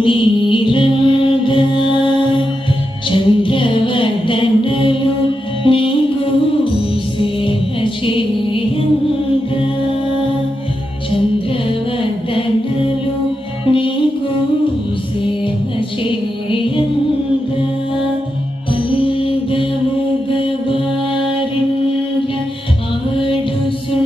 మీరంగా చంద్రవదనలు నీకు సేవ చేయంగా చంద్రవదనలు నీకు సేవ చేయంగా అందముగవారిన్ల ఆడుసుండంగా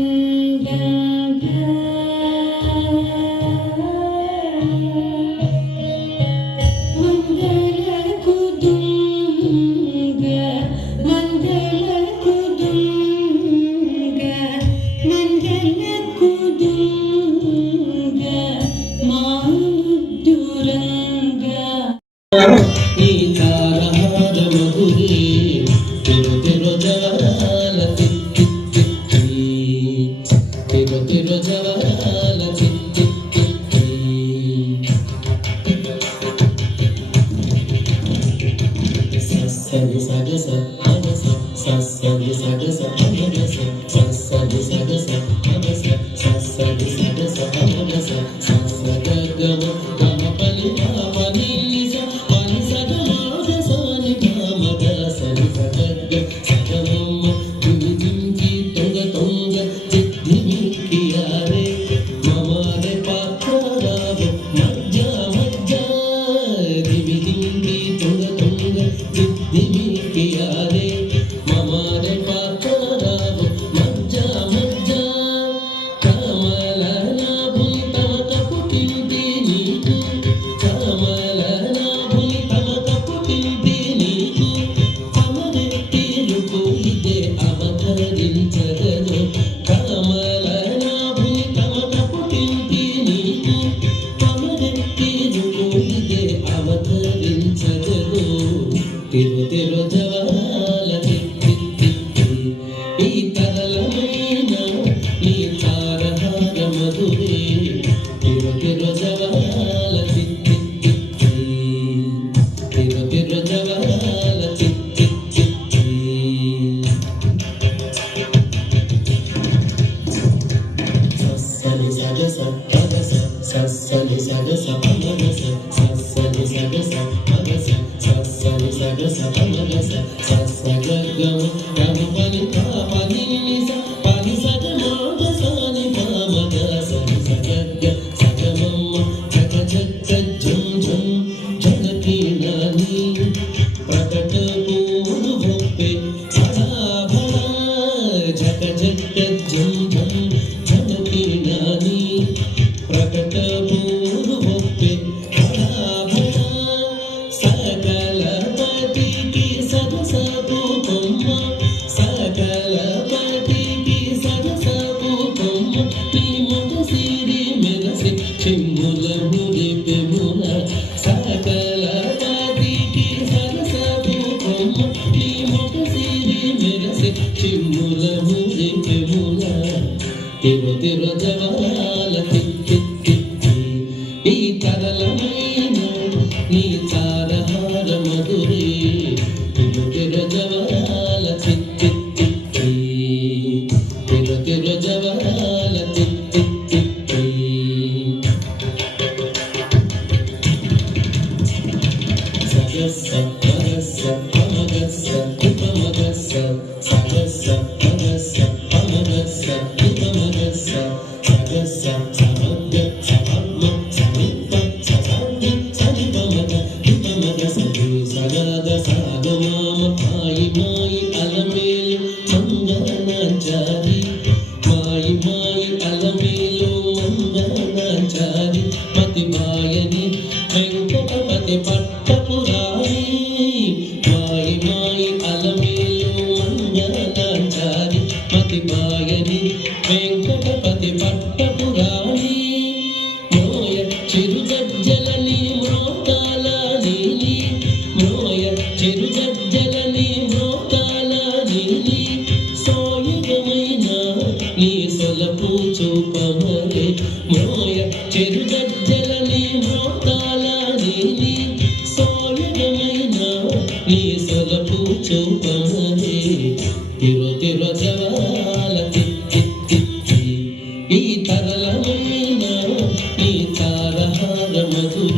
ఈ తరళమైన ఈ తారహార మధుర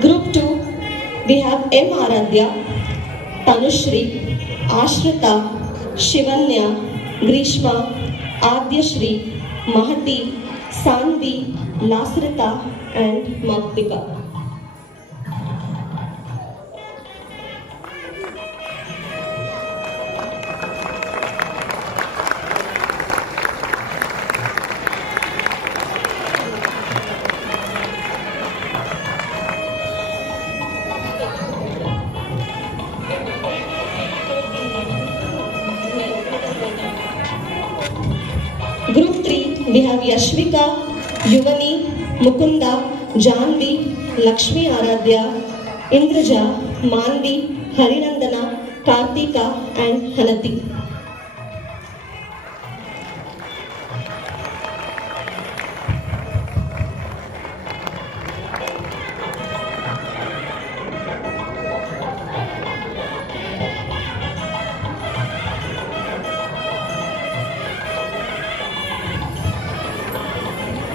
Group 2, we have M. Aradhya, Tanushri, Ashrita, Shivanya, Grishma, Adyashri, Mahati, Sanvi, Lasrita, and Magdika. Group 3, we have Yashvika, Yuvani, Mukunda, Janvi, Lakshmi Aradhya, Indraja, Manvi, Harinandana, Kartika, and Hanati.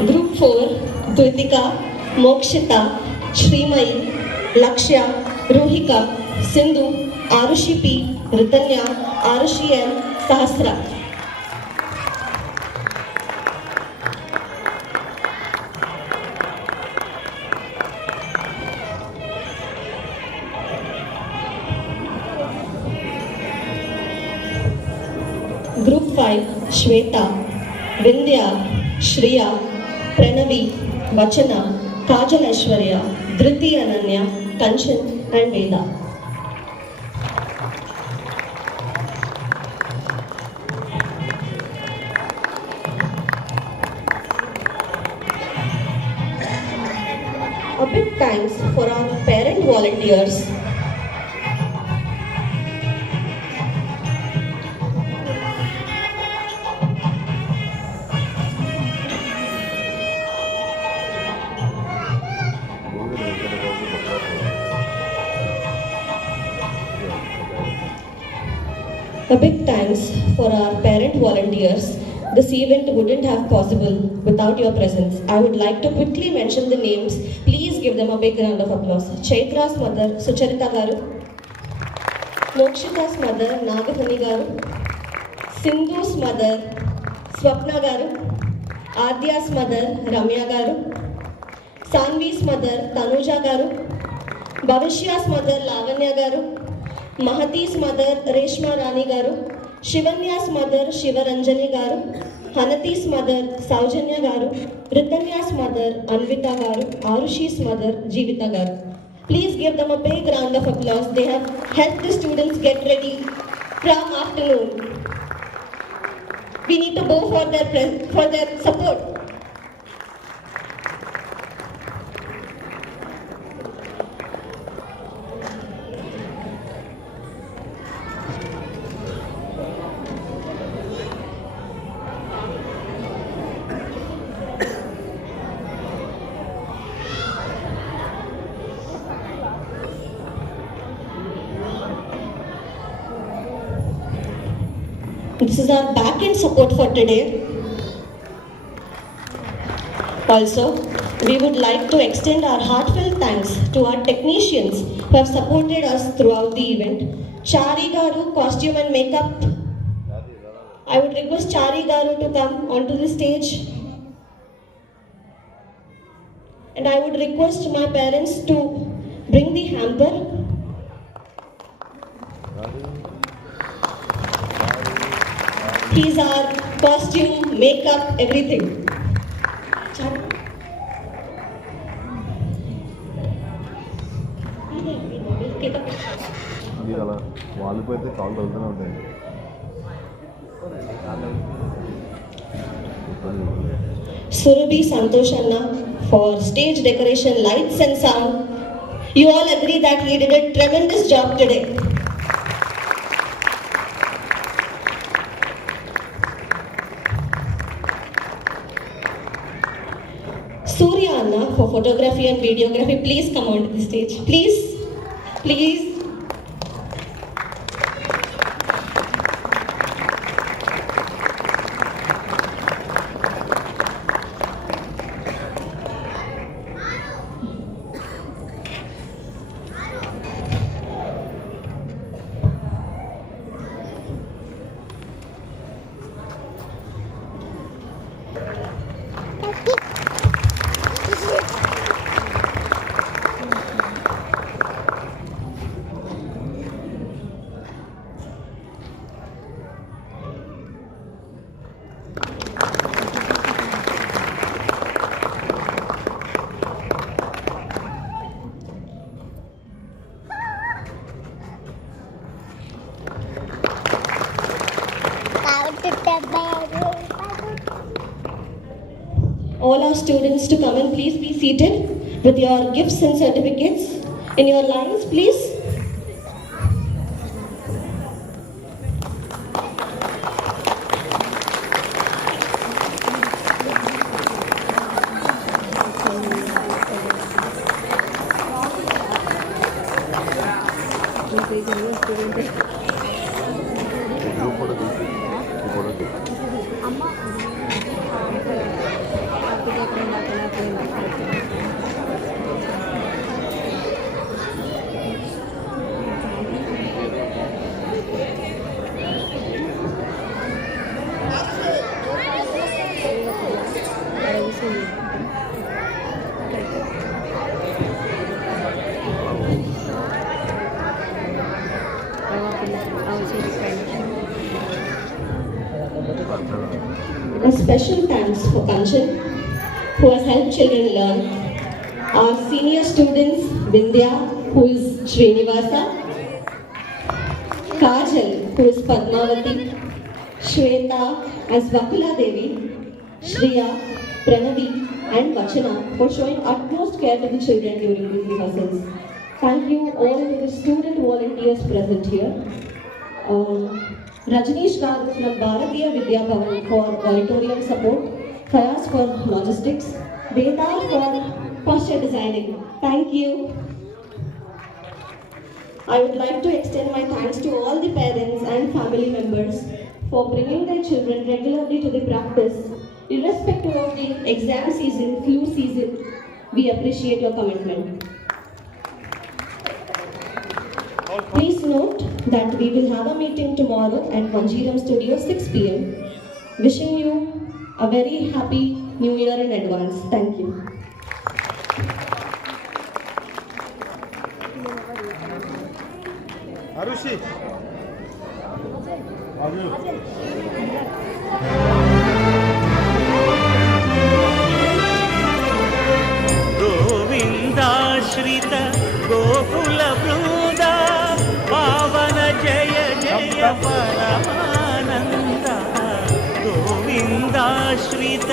Group 4, Dvitika, Mokshita, Shrimayi, Lakshya, Rohika, Sindhu, Arushi P, Ritanya, Arushi N, Sahasra. Group 5, Shweta, Vindhya, Shriya, Pranavi, Vachana, Kajal Aishwarya, Dhriti Ananya, Kanchan, and Veda. A big thanks for our parent volunteers. A big thanks for our parent volunteers. This event wouldn't have possible without your presence. I would like to quickly mention the names. Please give them a big round of applause. Chaitra's mother, Sucharita Garu. Mokshita's mother, Nagathani Garu. Sindhu's mother, Swapna Garu. Adya's mother, Ramya Garu. Sanvi's mother, Tanuja Garu. Bhavishya's mother, Lavanya Garu. Mahati's mother, Reshma Rani Garu. Shivanya's mother, Shivaranjani Garu. Hanati's mother, Saujanya Garu. Ritanya's mother, Anvita Garu. Arushi's mother, Jeevita Garu. Please give them a big round of applause. They have helped the students get ready from afternoon. We need to go for their support. This is our back-end support for today. Also, we would like to extend our heartfelt thanks to our technicians who have supported us throughout the event. Chari Garu, costume and makeup. I would request Chari Garu to come onto the stage. And I would request my parents to bring the hamper. He's our costume, makeup, everything. అలా వాలిపోతే కాళ్ళు అవుతూనే ఉంటాయి. Surabhi Santosh Anna for stage decoration, lights and sound. You all agree that he did a tremendous job today. Surya Anna for photography and videography. Please come onto the stage. Please. Please. All our students to come and please be seated with your gifts and certificates in your lines, please. A special thanks for Kanchan, who has helped children learn. Our senior students, Vindhya, who is Srinivasa, Kajal, who is Padmavati, Shweta as Vakula Devi, Shriya, Pranavi and Vachana for showing utmost care to the children during these rehearsals. Thank you all to the student volunteers present here. Rajneesh Garu from Bharatiya Vidya Bhavan for auditorium support, Fayaz for logistics, Vedar for posture designing. Thank you. I would like to extend my thanks to all the parents and family members for bringing their children regularly to the practice. Irrespective of the exam season, flu season, we appreciate your commitment. Please note that we will have a meeting tomorrow at Vanjiram Studio 6 p.m. Wishing you a very happy New Year in advance. Thank you. Arushi. गोविन्दाश्रित Gokul बृन्द पावन जय जय परमानन्द गोविन्दाश्रित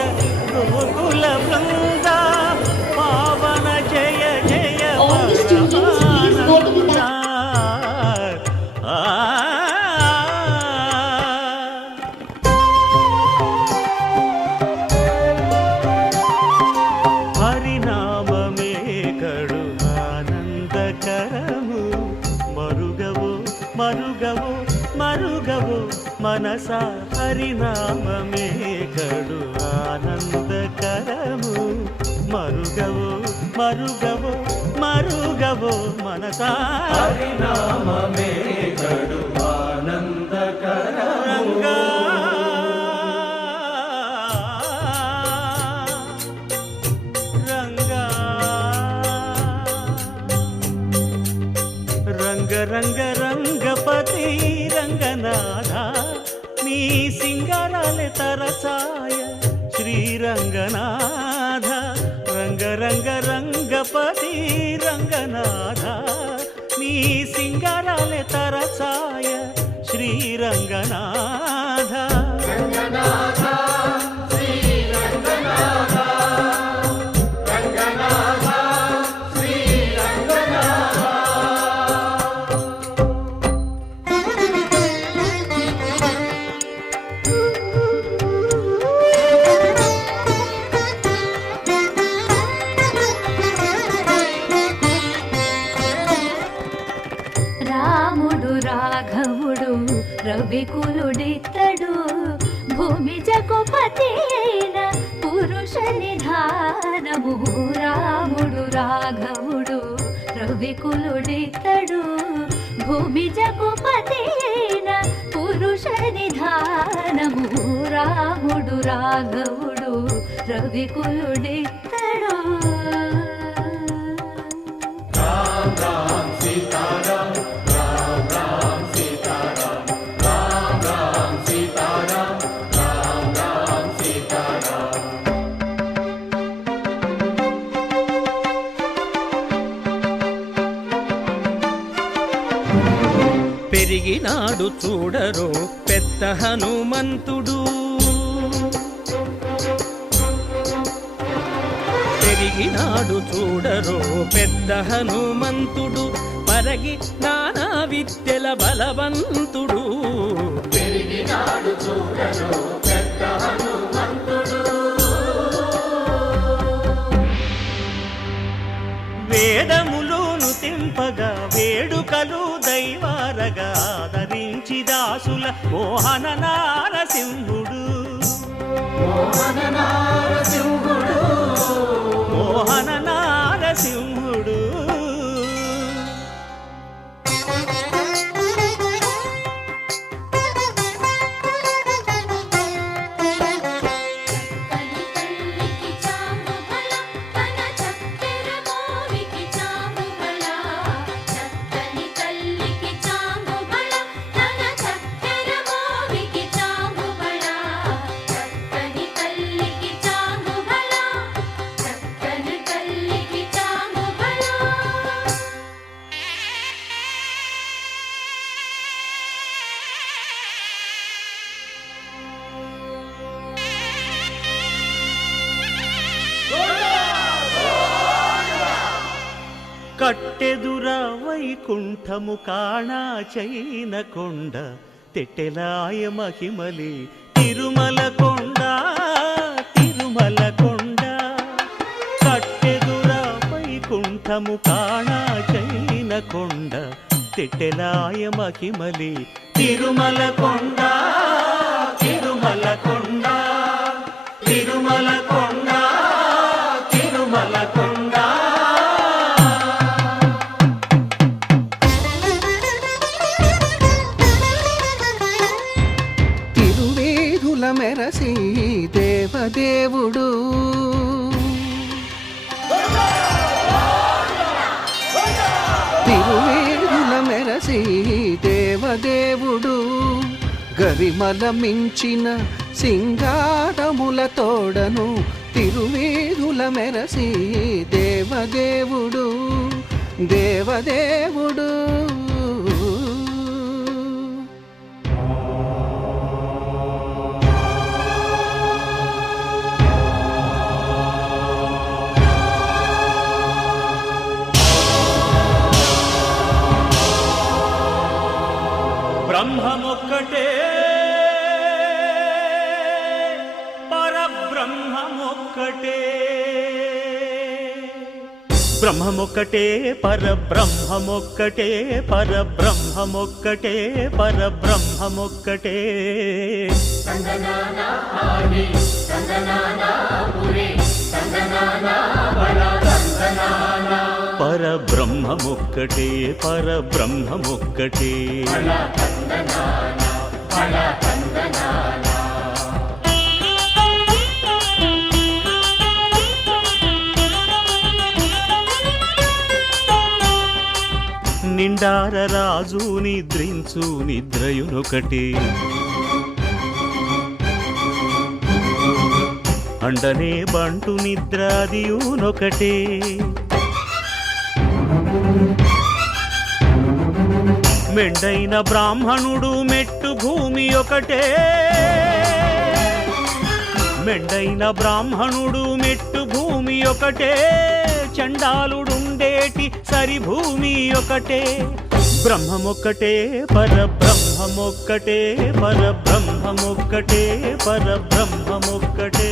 गोकुल बृन्द पावन जय जय All the students, please go to the back. హరినామమే కడు ఆనందకరము మరుగవు మరుగవు మరుగవు మనస హరినామమే కడు ఆనందకరము మరుగవో మరుగవో మరుగవో మనసా హరినామమే కడు ఆనందకరము రంగా రంగా రంగ రంగ రంగపతి రంగనాథ నీ సింగారాలే తరసాయ శ్రీరంగనాథ రంగ రంగ రంగపతి రంగనాథ నీ సింగారాలే తరసాయ శ్రీరంగనాథ రంగనాథ శ్రీ రంగనాథ రంగనాథ శ్రీ రంగనాథ రాముడు రాఘవుడు రవికులుడితడు భూమి జగపతి అయిన పురుష నిధానము రాముడు రాఘవుడు రవికులుడితడు భూమి జగపతి అయిన పురుష నిధానము రాముడు రాఘవుడు రవికులుడితడు రామ్ రామ్ సీతారాం రామ్ రామ్ సీతారాం రామ్ రామ్ సీతారాం రామ్ రామ్ సీతారాం పెరిగినాడు చూడరో పెద్ద హనుమంతుడు పెరిగినాడు చూడరో పెద్ద హనుమంతుడు పరగి నానా విద్యల బలవంతుడు పెరిగినాడు చూడరు పెద్ద హనుమంతుడు వేదములోను తెంపగా వేడుకలు దైవారగా ఆదరించి దాసుల మోహన నారసింహుడు మోహన నారసింహుడు మోహన నారసింహుడు కట్టెదుర వైకుంఠము కాణా చైన కొండ తెట్టెలాయ మహిమలి తిరుమల కొండ తిరుమల కొండ కట్టెదుర వైకుంఠము కాణా చైన కొండ తెట్టెలాయ మహిమలి తిరుమల కొండ తిరుమల కొండ తిరుమల కొండ తిరుమల కొండ తిరువేధుల మెరసి దేవదేవుడు తిరువేధుల మెరసి దేవదేవుడు గరిమల మించిన సింగారముల తోడను తిరువేధుల మెరసి దేవదేవుడు దేవదేవుడు బ్రహ్మమొక్కటే పరబ్రహ్మమొక్కటే బ్రహ్మమొక్కటే పరబ్రహ్మమొక్కటే పరబ్రహ్మమొక్కటే పరబ్రహ్మమొక్కటే తందనానా ఆని తందనానా పురి తందనానా బళ తందనానా పరబ్రహ్మమొక్కటే పరబ్రహ్మమొక్కటే బళ తందనానా బళ తందనానా నిండార రాజు నిద్రించు నిద్రయునొకటే అండనే బంటు నిద్రాదియునొకటే మెండైన బ్రాహ్మణుడు మెట్టు భూమి ఒకటే మెండైన బ్రాహ్మణుడు మెట్టు భూమి ఒకటే చండాలుడుండేటి సరిభూమి ఒకటే బ్రహ్మమొక్కటే పరబ్రహ్మమొక్కటే పరబ్రహ్మమొక్కటే పరబ్రహ్మమొక్కటే